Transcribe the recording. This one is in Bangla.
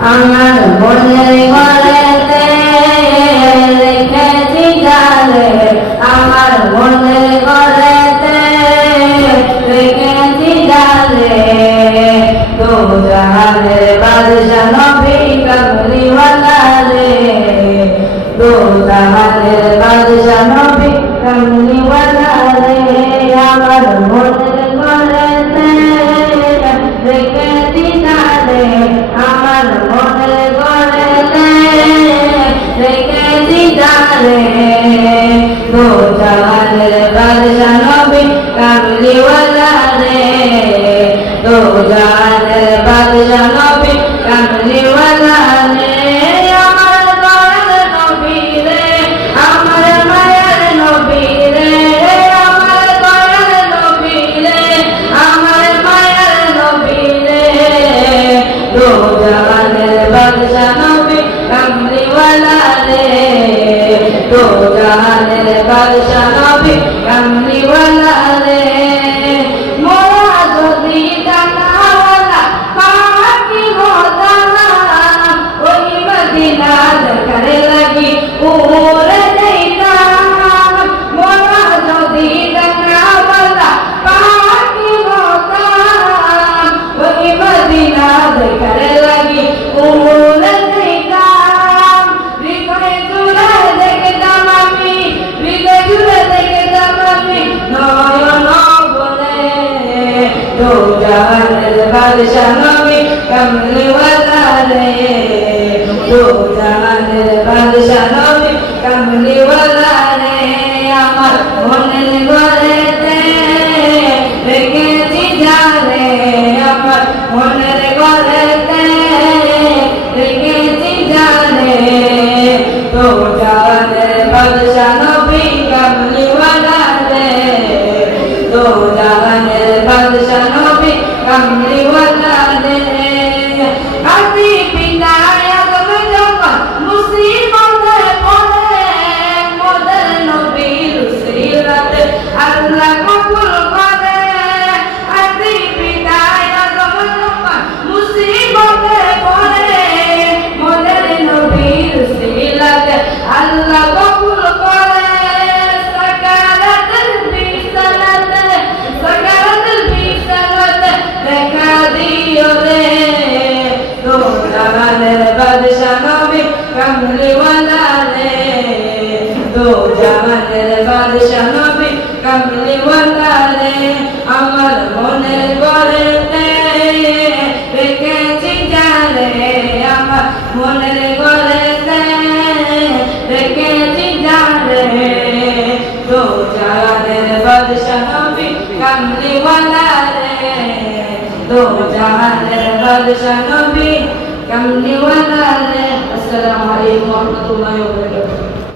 আমার মনের ঘরেতে রেখেছি জালে, আমার মনের ঘরেতে রেখেছি জালে, দো জাহানের বাদশা নবী কামলিওয়ালা রে, দো জাহানের বাদশা নবী কামলিওয়ালা রে, আমার মনের ঘরেতে রেখেছি জালে, আমার মনের ঘরেতে রেখেছি জালে, দো জাহানের বাদশা নবী কামলিওয়ালা রে, দো জাহানের বাদশা নবী কামলিওয়ালা রে, আমার দয়ার নবী রে, আমার মায়ার নবী রে, আমার দয়ার নবী রে, আমার মায়ার নবী রে, দো জাহানের বাদশা নবী কামলিওয়ালা রে, দো জাহানের বাদশা নবী কামলিওয়ালা রে, মোরা যদি জানাওয়ালা পাখি হতাম, ওই মদিনা দেখার লাগি উড়ে যাইতাম, মোরা যদি জানাওয়ালা পাখি হতাম, ওই মদিনা দেখার লাগি উড়ে যাইতাম, হৃদয় জুড়ে দেখতাম আমি, হৃদয় জুড়ে দেখতাম আমি নয়ন বলে, দো জাহানের বাদশা নবী কামলিওয়ালা রে, দো জাহানের বাদশা নবী কামলিওয়ালা রে, আমার মনের ঘরেতে রেখেছি জালে, আমার মনের ঘরেতে রেখেছি জালে, দো জাহানের বাদশা নবী কামলিওয়ালা রে, দো জাহানের বাদশা নবী কামলিওয়ালা রে, কাশি পিতায় আগম যখন মুসিবতে পড়ে, মোদের নবীর উসিলাতে আল্লাহ কবুল করে, কাশি পিতায় আগম যখন মুসিবতে পড়ে, মোদের নবীর উসিলাতে আল্লাহ কবুল করে, সাকারাতুল বিসালাতে, সাকারাতুল বিসালাতে দেখা দিও রে, দো জাহানের বাদশা নবী কামলিওয়ালা রে, দো জাহানের বাদশা নবী কামলিওয়ালা রে, আমার মনের ঘরেতে রেখেছি জালে, আমার মনের ঘরেতে রেখেছি জালে, দো জাহানের বাদশা নবী কামলিওয়ালা রে, দো জাহানের বাদশা নবী কামলিওয়ালা রে। আসসালামু আলাইকুম ওয়া রাহমাতুল্লাহি ওয়া বারাকাতুহু।